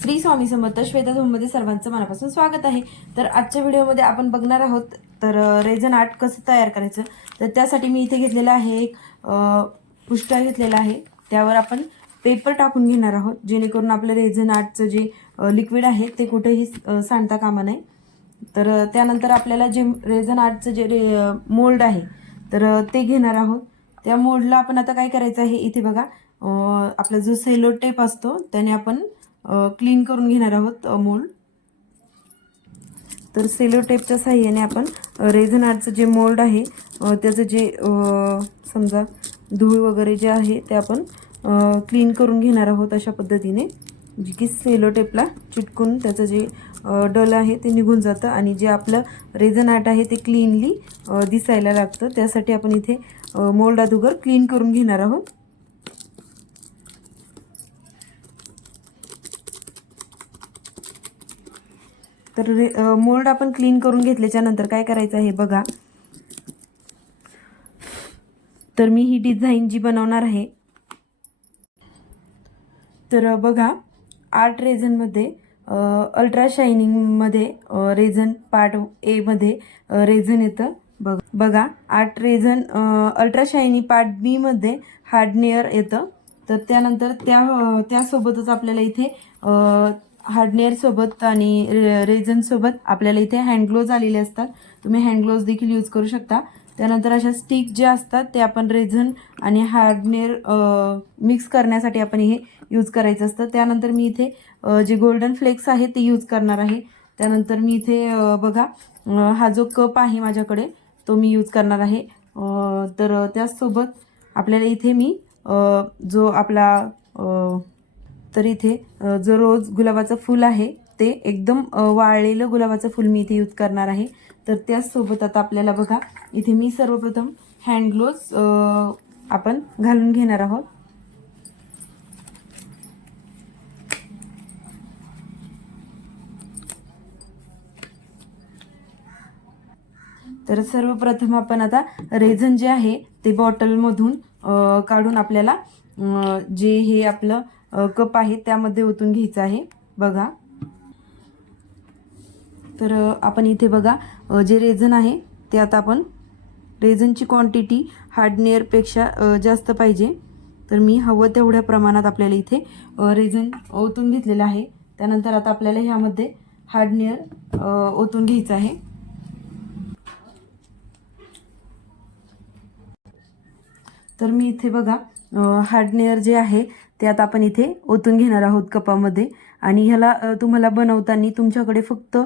श्री स्वामी समर्थ. श्वेता झोनमध्ये सर्वांचं मनापासून स्वागत आहे. तर आजच्या व्हिडिओमध्ये आपण बघणार आहोत तर रेझन आर्ट कसं तयार करायचं. तर त्यासाठी मी इथे घेतलेला आहे एक पुष्ठा घेतलेला आहे. त्यावर आपण पेपर टाकून घेणार आहोत जेणेकरून आपलं रेझन आर्टचं जे लिक्विड आहे ते कुठेही सांडता कामा नये. तर त्यानंतर आपल्याला जे रेझन आर्टचं जे मोल्ड आहे तर ते घेणार आहोत. त्या मोल्डला आपण आता काय करायचं आहे, इथे बघा आपला जो सेलो टेप असतो त्याने आपण क्लीन करून घेणार आहोत मोल्ड. तर सेलो टेपच्या साहाय्याने आपण रेझन आर्टचं जे मोल्ड आहे त्याचं जे समजा धूळ वगैरे जे आहे ते आपण क्लीन करून घेणार आहोत अशा पद्धतीने, जी की सेलो टेपला चिटकून त्याचं जे डल आहे ते निघून जातं आणि जे आपलं रेझन आर्ट आहे ते क्लीनली दिसायला लागतं. त्यासाठी आपण इथे मोल्ड अगोदर क्लीन करून घेणार आहोत. तर मोल्ड आपण क्लीन करून घेतल्याच्या नंतर काय करायचं आहे बघा. तर मी ही डिझाईन जी बनवणार आहे तर बघा आर्ट रेझनमध्ये अल्ट्रा शायनिंगमध्ये रेझन पार्ट ए मध्ये रेझन येतं. बघा art resin ultra shiny part B मध्ये हार्डनेअर येतं. तर त्यानंतर त्यासोबतच आपल्याला इथे हार्डनेअर सोबत आणि रेझन सोबत आपल्याला इथे हँड ग्लोव्ज आलेले असतात. तुम्ही हँड ग्लोव्ज देखील यूज करू शकता. त्यानंतर अशा स्टिक जे असतात ते आपण रेझन आणि हार्डनेअर मिक्स करण्यासाठी आपण हे यूज करायचं असतं. त्यानंतर मी इथे जे गोल्डन फ्लेक्स आहे ते यूज करणार आहे. त्यानंतर मी इथे बघा हा जो कप आहे माझ्याकडे तो मी यूज करणार आहे. तर त्याचसोबत आपल्याला इथे मी जो आपला तर इथे जो रोज गुलाबाचं फूल आहे ते एकदम वाळलेलं गुलाबाचं फूल मी इथे यूज करणार आहे. तर त्याचसोबत आता आपल्याला बघा इथे मी सर्वप्रथम हँड ग्लोव्ज आपण घालून घेणार आहोत. तर सर्वप्रथम आपण आता रेझन जे आहे ते बॉटलमधून काढून आपल्याला जे हे आपलं कप आहे त्यामध्ये ओतून घ्यायचं आहे. बघा तर आपण इथे बघा जे रेझन आहे ते आता आपण रेझनची क्वांटिटी हार्डनेअरपेक्षा जास्त पाहिजे. तर मी हवं तेवढ्या प्रमाणात आपल्याला इथे रेझन ओतून घेतलेलं आहे. त्यानंतर आता आपल्याला ह्यामध्ये हार्डनेअर ओतून घ्यायचं आहे. तर मी इथे बघा हार्डनेअर जे आहे ते आता आपण इथे ओतून घेणार आहोत कपामध्ये. आणि ह्याला तुम्हाला बनवताना तुमच्याकडे फक्त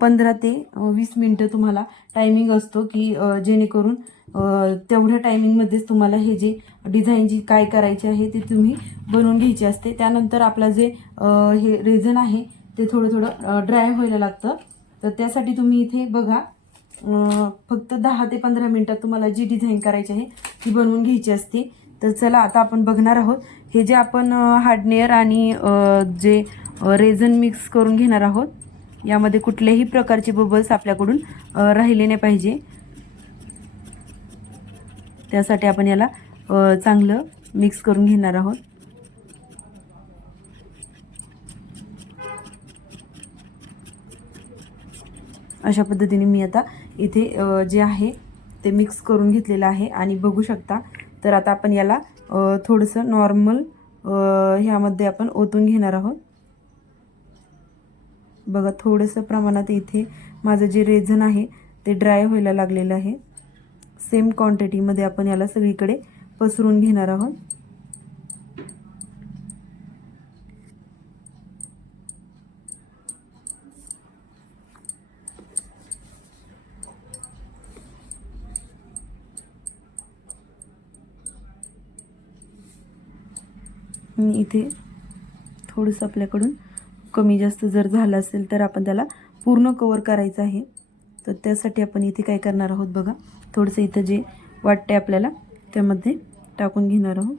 15 ते 20 मिनटं तुम्हाला टायमिंग असतो की जेणेकरून तेवढ्या टायमिंगमध्येच तुम्हाला हे जे डिझाईन जी काय करायची आहे ते तुम्ही बनवून घ्यायची असते. त्यानंतर आपला जे हे रेझन आहे ते थोडं ड्राय व्हायला लागतं. तर त्यासाठी तुम्ही इथे बघा फक्त 10 ते 15 मिनटात तुम्हाला जी डिझाईन करायची आहे ती बनवून घ्यायची असते. तर चला आता आपण बघणार आहोत हे जे आपण हार्डनेअर आणि जे रेझन मिक्स करून घेणार आहोत यामध्ये कुठल्याही प्रकारचे बबल्स आपल्याकडून राहिले नाही पाहिजे. त्यासाठी आपण याला चांगलं मिक्स करून घेणार आहोत. अशा पद्धतीने मी आता इथे जे आहे ते मिक्स करून घेतलेलं आहे आणि बघू शकता. तर आता आपण याला थोडंसं नॉर्मल ह्यामध्ये आपण ओतून घेणार आहोत. बघा थोडंसं प्रमाणात इथे माझं जे रेझन आहे ते ड्राय व्हायला लागलेलं आहे. सेम क्वांटिटीमध्ये आपण याला सगळीकडे पसरून घेणार आहोत. इथे थोडंसं आपल्याकडून कमी जास्त जर झालं असेल तर आपण त्याला पूर्ण कवर करायचं आहे. तर त्यासाठी आपण इथे काय करणार आहोत बघा थोडंसं इथं जे वाटते आपल्याला त्यामध्ये टाकून घेणार आहोत.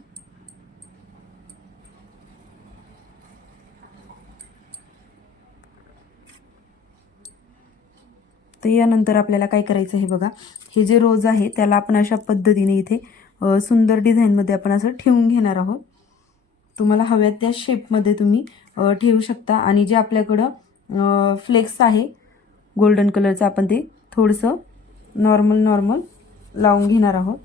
तर यानंतर आपल्याला काय करायचं आहे बघा हे जे रोज आहे त्याला आपण अशा पद्धतीने इथे सुंदर डिझाईनमध्ये आपण असं ठेवून घेणार आहोत. तुम्हाला हव्या त्या शेपमध्ये तुम्ही ठेवू शकता. आणि जे आपल्याकडं फ्लेक्स आहे गोल्डन कलरचं, आपण ते थोडंसं नॉर्मल लावून घेणार आहोत.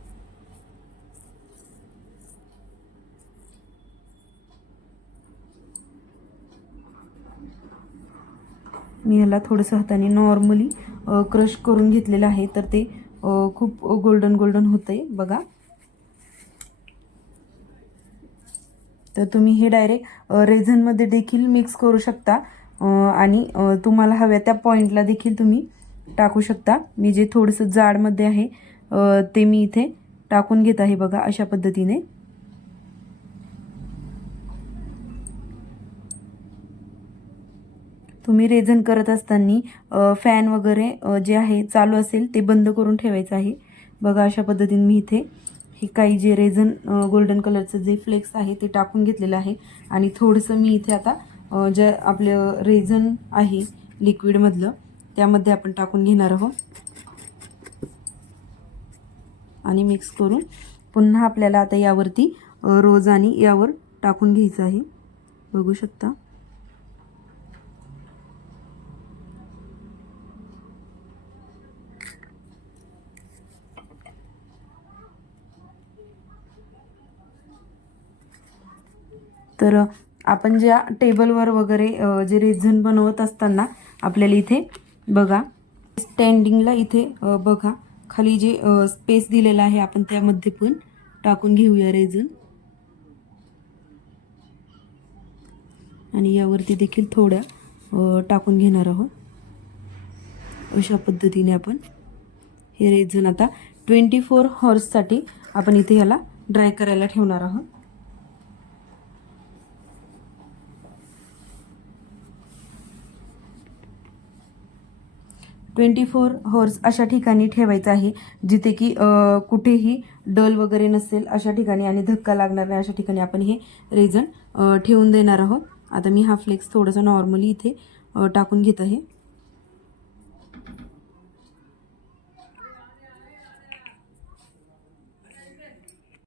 मी ह्याला थोडंसं हाताने नॉर्मली क्रश करून घेतलेलं आहे, तर ते खूप गोल्डन होतंय बघा. तर तुम्ही हे डायरेक्ट रेझनमध्ये देखील मिक्स करू शकता आणि तुम्हाला हव्या त्या पॉईंटला देखील तुम्ही टाकू शकता. मी जे थोडंसं जाडमध्ये आहे ते मी इथे टाकून घेत आहे बघा, अशा पद्धतीने. तुम्ही रेझन करत असताना फॅन वगैरे जे आहे चालू असेल ते बंद करून ठेवायचं आहे बघा. अशा पद्धतीने मी इथे हे काही जे रेझन गोल्डन कलरचं जे फ्लेक्स आहे ते टाकून घेतलेलं आहे. आणि थोडंसं मी इथे आता जे आपलं रेझन आहे लिक्विडमधलं त्यामध्ये आपण टाकून घेणार आहोत आणि मिक्स करून पुन्हा आपल्याला आता यावरती रोज आणि यावर टाकून घ्यायचं आहे, बघू शकता. तर आपण ज्या टेबलवर वगैरे जे रेझन बनवत असताना आपल्याला इथे बघा स्टँडिंगला इथे बघा खाली जे स्पेस दिलेला आहे आपण त्यामध्ये पण टाकून घेऊया रेझन. आणि यावरती देखील थोड्या टाकून घेणार आहोत. अशा पद्धतीने आपण हे रेझन आता 24 हॉर्ससाठी आपण इथे ह्याला ड्राय करायला ठेवणार आहोत. 24 हॉर्स अशा ठिकाणी ठेवायचं आहे जिथे की कुठेही डल वगैरे नसेल अशा ठिकाणी आणि धक्का लागणार नाही अशा ठिकाणी आपण हे रेझन ठेवून देणार आहोत. आता मी हा फ्लेक्स थोडंसं नॉर्मली इथे टाकून घेत आहे.